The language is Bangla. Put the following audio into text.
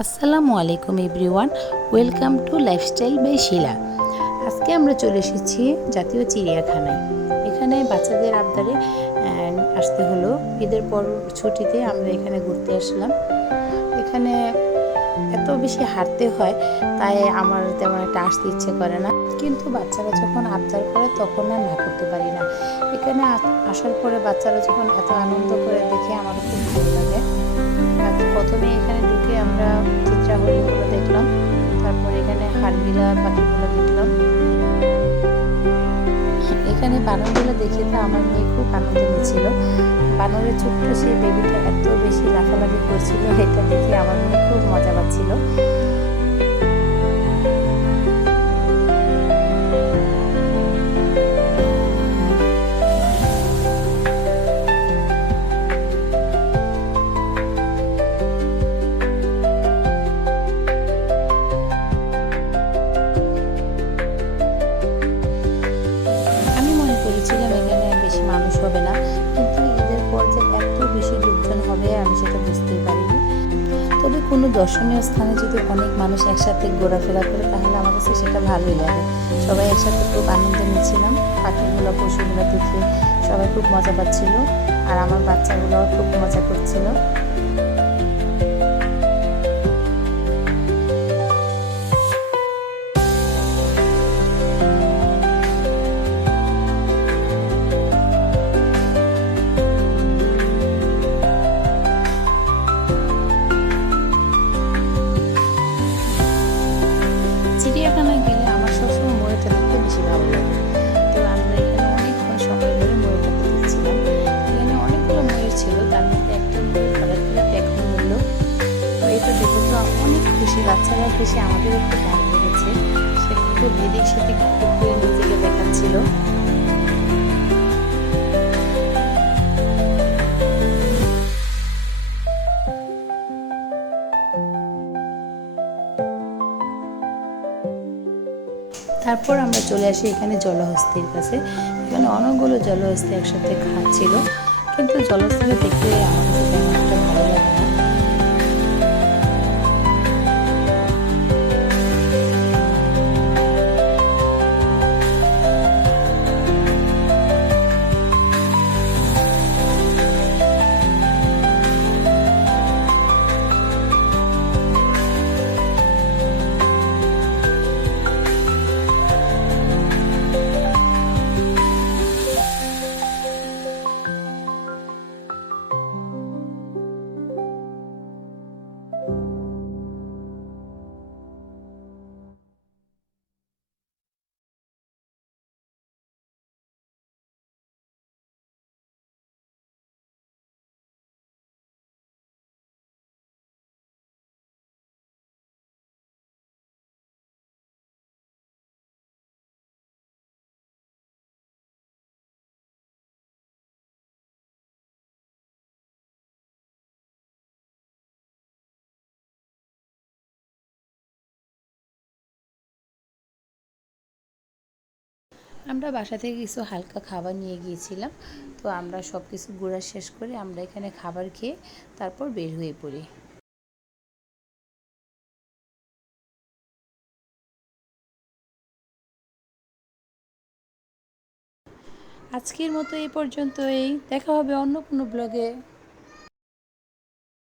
আসসালামু আলাইকুম everyone, welcome to lifestyle by Shila. আজকে আমরা চলে এসেছি জাতীয় চিড়িয়াখানায়। এখানে বাচ্চাদের আবদারে আসতে হলো। ঈদের পর ছুটিতে আমরা এখানে ঘুরতে আসলাম। এখানে এত বেশি হাঁটতে হয়, তাই আমার তেমন একটা আসতে ইচ্ছে করে না, কিন্তু বাচ্চারা যখন আবদার করে তখন আর না করতে পারি না। এখানে আসার পরে বাচ্চারা যখন এত আনন্দ করে দেখে আমার খুব ভালো লাগে। প্রথমে এখানে ঢুকে আমরা চিত্রা হরিণগুলো দেখলাম, তারপর এখানে হাড়গিলা পাখিগুলো দেখলাম। এখানে বানরগুলো দেখে তো আমার মেয়ে খুব আনন্দ নিচ্ছিল। বানরের ছোট্ট সেই বেবিটা এত বেশি লাফালাফি করছিল, এটা দেখে আমার মেয়ে খুব মজা পাচ্ছিল। আমি মনে করেছিলাম এখানে বেশি মানুষ হবে না, কিন্তু ঈদের পর যে এত বেশি লোকজন হবে আমি সেটা বুঝতেই পারিনি। তবে কোনো দর্শনীয় স্থানে যদি অনেক মানুষ একসাথে ঘোরাফেরা করে তাহলে আমার কাছে সেটা ভালোই লাগে। সবাই একসাথে খুব আনন্দ নিচ্ছিলাম, পাখিগুলো পশুগুলো দেখে সবাই খুব মজা পাচ্ছিল, আর আমার বাচ্চাগুলোও খুব মজা করছিল। চিড়িয়াখানায় গেলে আমার সবসময় ময়ূরটা দেখতে বেশি ভালো লাগে। তো আমরা এখানে অনেকক্ষণ সময় ধরে ময়ূরটাকে দেখছিলাম। এখানে অনেকগুলো ময়ূর ছিল, তার মধ্যে একটা ময়ূর ধরার ছিল 1 মূল্য। তো এটা দেখে তো অনেক খুশি, বাচ্চারা খুশি, আমাদেরও খুব ভালো লেগেছে। সে খুব এদিক সেদিক ঘুরে নিজেকে দেখাচ্ছিল। তারপর আমরা চলে আসি এখানে জলহস্তির কাছে। এখানে অনেকগুলো জলহস্তি একসাথে খাচ্ছিল, কিন্তু জলহস্তিটা দেখতে আমার কাছে তেমন একটা ভালো লাগে না। আমরা বাসা থেকে কিছু হালকা খাবার নিয়ে গিয়েছিলাম। তো আমরা সব কিছু ঘোরা শেষ করে আমরা এখানে খাবার খেয়ে তারপর বের হয়ে পড়ি। আজকের মতো এই পর্যন্তই, দেখা হবে অন্য কোনো ব্লগে।